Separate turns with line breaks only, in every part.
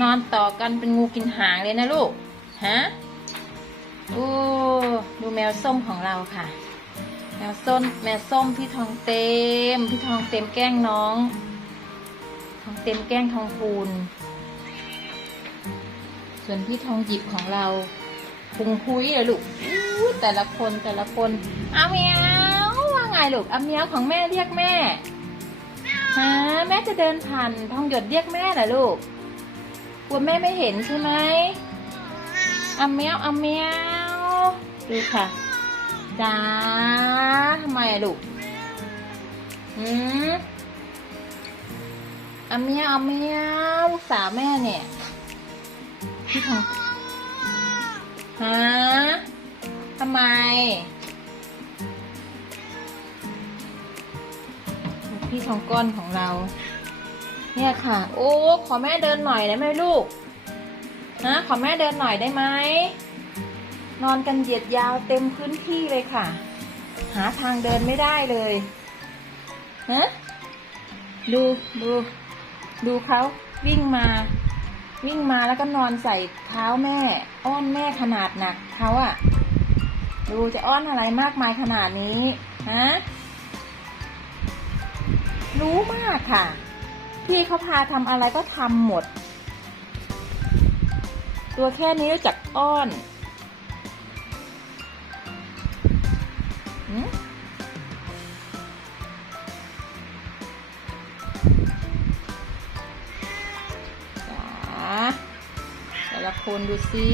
นอนต่อกันเป็นงูกินหางเลยนะลูก ฮะ โอ้ ดูแมวส้มของเราค่ะ แมวส้ม แมวส้มพี่ทองเต็ม พี่ทองเต็มแกล้งน้อง ทองเต็มแกล้งทองคูณส่วนพี่ทองหยิบของเราพุงพุ้ยเลยลูกแต่ละคนแต่ละคนอาเมียวว่าไงลูกอาเมียวของแม่เรียกแม่ฮะแม่จะเดินผ่านทองหยดเรียกแม่เหรอลูก กลัวแม่ไม่เห็นใช่ไหมอาเมียวอาเมียวดูค่ะจ้าทำไมอะลูกหืมอาเมียวอาเมียวลูกสาวแม่เนี่ยพี่ทองฮะทำไมพี่ทองก้อนของเรา เนี่ยค่ะ โอ้ขอแม่เดินหน่อยได้ไหมลูกฮะขอแม่เดินหน่อยได้ไหมนอนกันเหยียดยาวเต็มพื้นที่เลยค่ะ หาทางเดินไม่ได้เลยฮะดูดูดูเขาวิ่งมา วิ่งมาแล้วก็นอนใส่เท้าแม่ อ้อนแม่ขนาดหนักเขาอะดูจะอ้อนอะไรมากมายขนาดนี้ฮะรู้มากค่ะ พี่เขาพาทำอะไรก็ทำหมด ตัวแค่นี้รู้จักอ้อนจ้าแต่ละคนดูสิ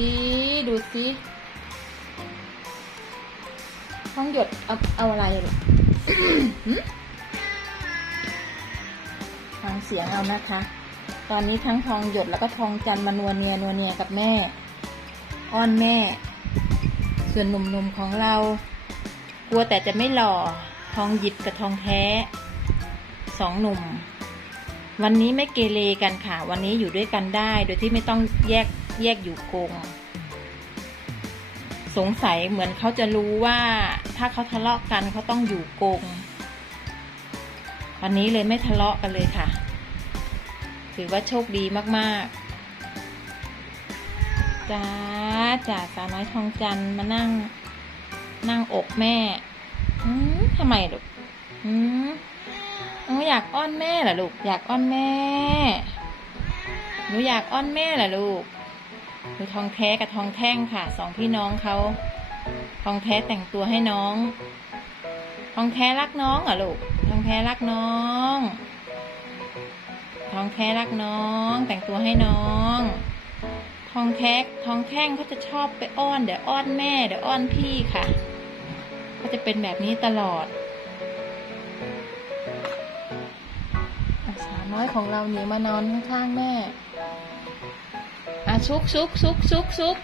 ดูสิท้องหยดเอาเอาอะไรหืม ฟังเสียงเอานะคะ ตอนนี้ทั้งทองหยดแล้วก็ทองจันมานัวเนียนัวเนียกับแม่ อ้อนแม่ ส่วนหนุ่มๆของเรา กลัวแต่จะไม่หล่อ ทองหยิบกับทองแท้ สองหนุ่ม วันนี้ไม่เกเรกันค่ะ วันนี้อยู่ด้วยกันได้ โดยที่ไม่ต้องแยกแยกอยู่กงสงสัยเหมือนเขาจะรู้ว่าถ้าเขาทะเลาะกันเขาต้องอยู่กง วันนี้เลยไม่ทะเลาะกันเลยค่ะ ถือว่าโชคดีมากๆจ้าจ่าสาวน้อยทองจันมานั่ง นั่งอกแม่หืมทำไมลูกหืมหนูอยากอ้อนแม่เหรอลูก อยากอ้อนแม่ หนูอยากอ้อนแม่เหรอลูกหนูทองแท้กับทองแท่งค่ะ สองพี่น้องเขาทองแท้แต่งตัวให้น้อง ทองแท้รักน้องเหรอลูก แท้รักน้อง ทองแท้รักน้อง แต่งตัวให้น้อง ทองแท้ทองแท่งเขาจะชอบไปอ้อนเดี๋ยวอ้อนแม่เดี๋ยวอ้อนพี่ค่ะเขาจะเป็นแบบนี้ตลอดอะสาวน้อยของเราหนีมานอนข้างๆแม่อะซุกซุกซุกซุกซุก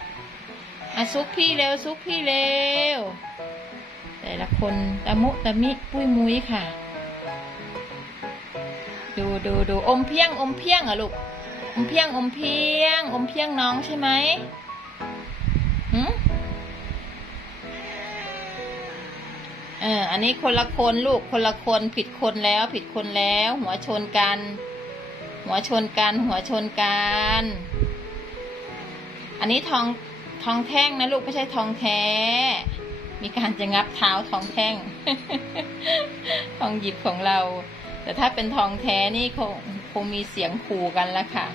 อะซุกพี่เร็วซุกพี่เร็วแต่ละคนตะมุตะมิปุ้ยมุ้ยค่ะ ดูดูดูอมเพียงอมเพียงเหรอลูกอมเพียงอมเพียงอมเพียงน้องใช่ไหมหืมเอออันนี้คนละคนลูกคนละคนผิดคนแล้ว ผิดคนแล้ว หัวชนกัน หัวชนกัน หัวชนกัน อันนี้ทองทองแท่งนะลูกไม่ใช่ทองแท้ มีการจะงับเท้าทองแท่ง ทองหยิบของเรา แต่ถ้าเป็นทองแท้นี่คงคงมีเสียงขู่กันแล้วค่ะ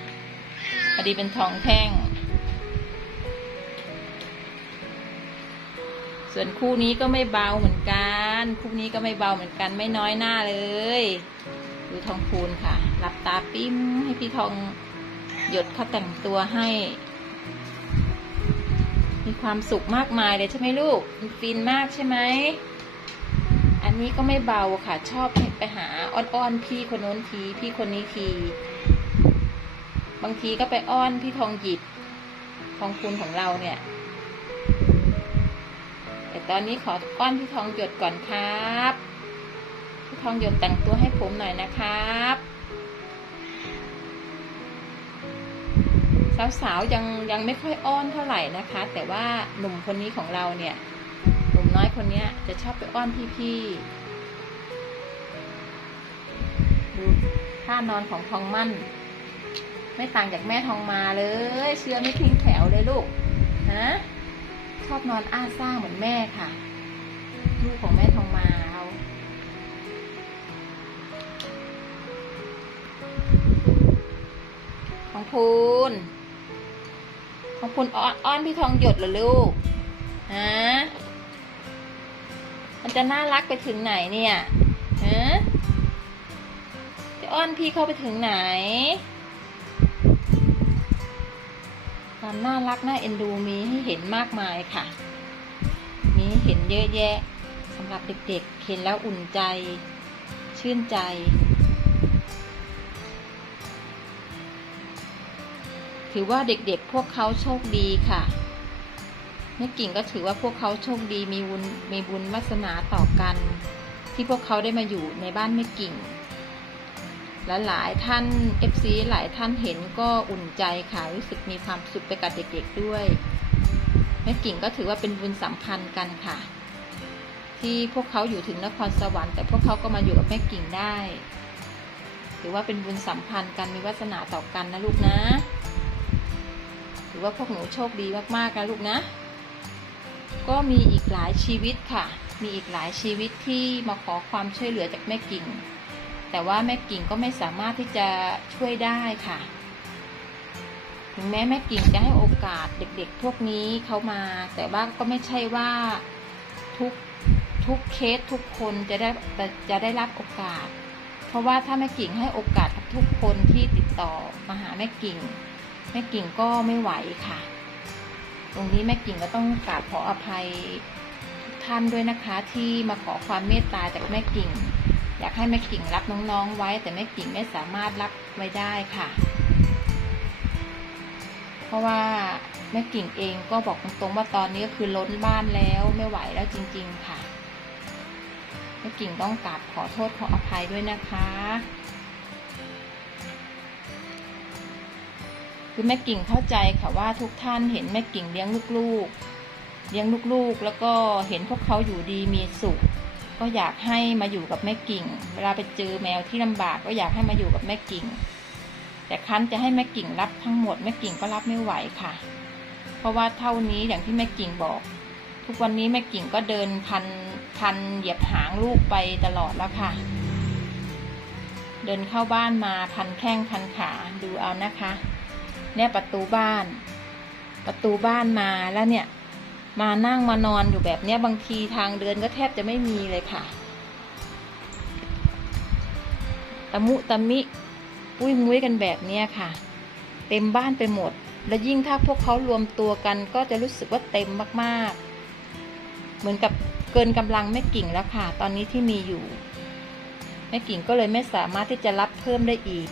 พอดีเป็นทองแท่ง ส่วนคู่นี้ก็ไม่เบาเหมือนกัน คู่นี้ก็ไม่เบาเหมือนกันไม่น้อยหน้าเลยดูทองคูณค่ะ หลับตาปิ้มให้พี่ทองหยดเขาแต่งตัวให้ มีความสุขมากมายเลยใช่ไหมลูกมันฟินมากใช่ไหม นนี้ก็ไม่เบาค่ะ ชอบไปหาอ้อนๆพี่คนโน้นทีพี่คนนี้ที บางทีก็ไปอ้อนพี่ทองหยิบทองคูณของเราเนี่ย แต่ตอนนี้ขออ้อนพี่ทองหยดก่อนครับ พี่ทองหยดแต่งตัวให้ผมหน่อยนะครับสาวๆยังยังไม่ค่อยอ้อนเท่าไหร่นะคะ แต่ว่าหนุ่มคนนี้ของเราเนี่ย น้อยคนเนี้ยจะชอบไปอ้อนพี่ๆ ดูท่านอนของทองมั่น ไม่ต่างจากแม่ทองมาเลย เชื่อไม่ทิ้งแถวเลยลูกฮะชอบนอนอ้าซ่าเหมือนแม่ค่ะ ลูกของแม่ทองมาเอาของพูนของพูนอ้อนอ้อนพี่ทองหยดเหรอลูกฮะ มันจะน่ารักไปถึงไหนเนี่ยฮะจะอ้อนพี่เข้าไปถึงไหน ความน่ารักน่าเอ็นดูมีให้เห็นมากมายค่ะ มีให้เห็นเยอะแยะสำหรับเด็กๆ เห็นแล้วอุ่นใจ ชื่นใจถือว่าเด็กๆ พวกเขาโชคดีค่ะ แม่กิ่งก็ถือว่าพวกเขาโชคดีมีบุญมีบุญวาสนาต่อกัน ที่พวกเขาได้มาอยู่ในบ้านแม่กิ่งและหลายท่าน FC หลายท่านเห็นก็อุ่นใจค่ะรู้สึกมีความสุขไปกับเด็กๆด้วยแม่กิ่งก็ถือว่าเป็นบุญสัมพันธ์กันค่ะ ที่พวกเขาอยู่ถึงนครสวรรค์แต่พวกเขาก็มาอยู่กับแม่กิ่งได้ ถือว่าเป็นบุญสัมพันธ์กันมีวาสนาต่อกันนะลูกนะ ถือว่าพวกหนูโชคดีมากๆนะลูกนะ ก็มีอีกหลายชีวิตค่ะ มีอีกหลายชีวิตที่มาขอความช่วยเหลือจากแม่กิ่ง แต่ว่าแม่กิ่งก็ไม่สามารถที่จะช่วยได้ค่ะ ถึงแม้แม่กิ่งจะให้โอกาสเด็กๆ พวกนี้เขามา แต่ว่าก็ไม่ใช่ว่าทุกทุกเคสทุกคนจะได้จะได้รับโอกาส เพราะว่าถ้าแม่กิ่งให้โอกาสกับทุกคนที่ติดต่อมาหาแม่กิ่ง แม่กิ่งก็ไม่ไหวค่ะ ตรงนี้แม่กิ่งก็ต้องกราบขออภัยทุกท่านด้วยนะคะ ที่มาขอความเมตตาจากแม่กิ่ง อยากให้แม่กิ่งรับน้องๆไว้ แต่แม่กิ่งไม่สามารถรับไว้ได้ค่ะ เพราะว่าแม่กิ่งเองก็บอกตรงๆว่าตอนนี้ก็คือล้นบ้านแล้วไม่ไหวแล้วจริง ๆ ค่ะแม่กิ่งต้องกราบขอโทษขออภัยด้วยนะคะ คือแม่กิ่งเข้าใจค่ะว่าทุกท่านเห็นแม่กิ่งเลี้ยงลูกๆ เลี้ยงลูกๆ แล้วก็เห็นพวกเขาอยู่ดีมีสุข ก็อยากให้มาอยู่กับแม่กิ่ง เวลาไปเจอแมวที่ลำบากก็อยากให้มาอยู่กับแม่กิ่ง แต่คันจะให้แม่กิ่งรับทั้งหมดแม่กิ่งก็รับไม่ไหวค่ะ เพราะว่าเท่านี้อย่างที่แม่กิ่งบอก ทุกวันนี้แม่กิ่งก็เดินพันพันเหยียบหางลูกไปตลอดแล้วค่ะ เดินเข้าบ้านมาพันแข้งพันขาดูเอานะคะ เนี่ยประตูบ้าน ประตูบ้านมาแล้วเนี่ย มานั่งมานอนอยู่แบบเนี้ยบางทีทางเดินก็แทบจะไม่มีเลยค่ะตะมุตะมิปุ้ยมุ้ยกันแบบเนี้ยค่ะ เต็มบ้านไปหมด และยิ่งถ้าพวกเขารวมตัวกันก็จะรู้สึกว่าเต็มมากๆ เหมือนกับเกินกำลังแม่กิ่งแล้วค่ะ ตอนนี้ที่มีอยู่แม่กิ่งก็เลยไม่สามารถที่จะรับเพิ่มได้อีก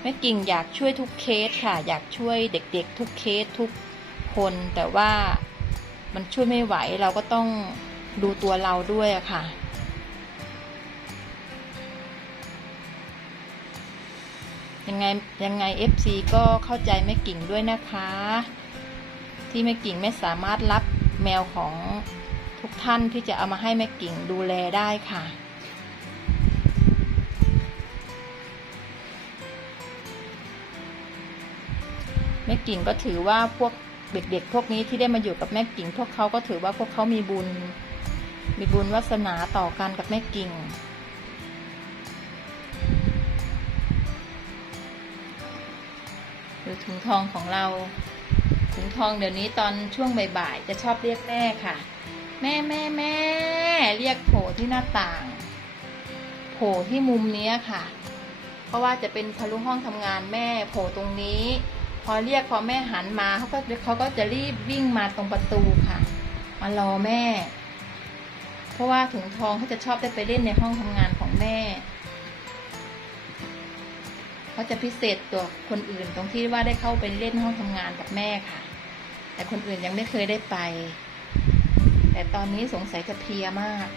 แม่กิ่งอยากช่วยทุกเคสค่ะ อยากช่วยเด็กๆ ทุกเคสทุกคน แต่ว่ามันช่วยไม่ไหวเราก็ต้องดูตัวเราด้วยค่ะยังไงยังไง FC ก็เข้าใจแม่กิ่งด้วยนะคะ ที่แม่กิ่งไม่สามารถรับแมวของทุกท่านที่จะเอามาให้แม่กิ่งดูแลได้ค่ะ ม่กิ่งก็ถือว่าพวกเด็กๆ พวกนี้ที่ได้มาอยู่กับแม่กิ่ง พวกเขาก็ถือว่าพวกเขามีบุญ มีบุญวาสนาต่อกันกับแม่กิ่งดูถุงทองของเรา ถุงทองเดี๋ยวนี้ตอนช่วงบ่ายๆจะชอบเรียกแม่ค่ะ แม่แม่แม่เรียกโผล่ที่หน้าต่าง โผล่ที่มุมนี้ค่ะ เพราะว่าจะเป็นทะลุห้องทำงานแม่โผล่ตรงนี้ พอเรียกพอแม่หันมาเขาก็เขาก็จะรีบวิ่งมาตรงประตูค่ะ มารอแม่ เพราะว่าถุงทองเขาจะชอบได้ไปเล่นในห้องทำงานของแม่เขาจะพิเศษตัวคนอื่นตรงที่ว่าได้เข้าไปเล่นห้องทำงานกับแม่ค่ะ แต่คนอื่นยังไม่เคยได้ไป แต่ตอนนี้สงสัยจะเพลียมาก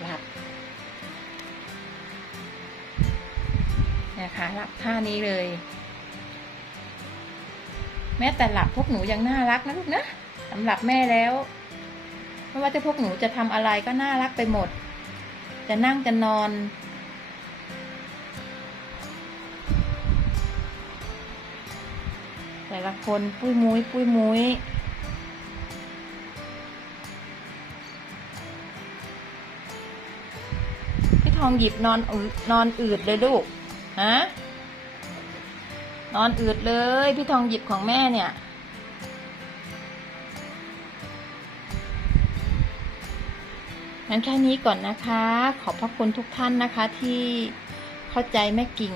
หลับนะคะหลับท่านี้เลย แม้แต่หลับพวกหนูยังน่ารักนะลูกนะสำหรับแม่แล้วไม่ว่าจะพวกหนูจะทำอะไรก็น่ารักไปหมด จะนั่งจะนอน แต่ละคนปุ้ยมุ้ยปุ้ยมุ้ยพี่ทองหยิบนอนนอนอืดเลยลูก ฮะ นอนอืดเลย พี่ทองหยิบของแม่เนี่ย งั้นแค่นี้ก่อนนะคะ ขอบพระคุณทุกท่านนะคะที่เข้าใจแม่กิ่ง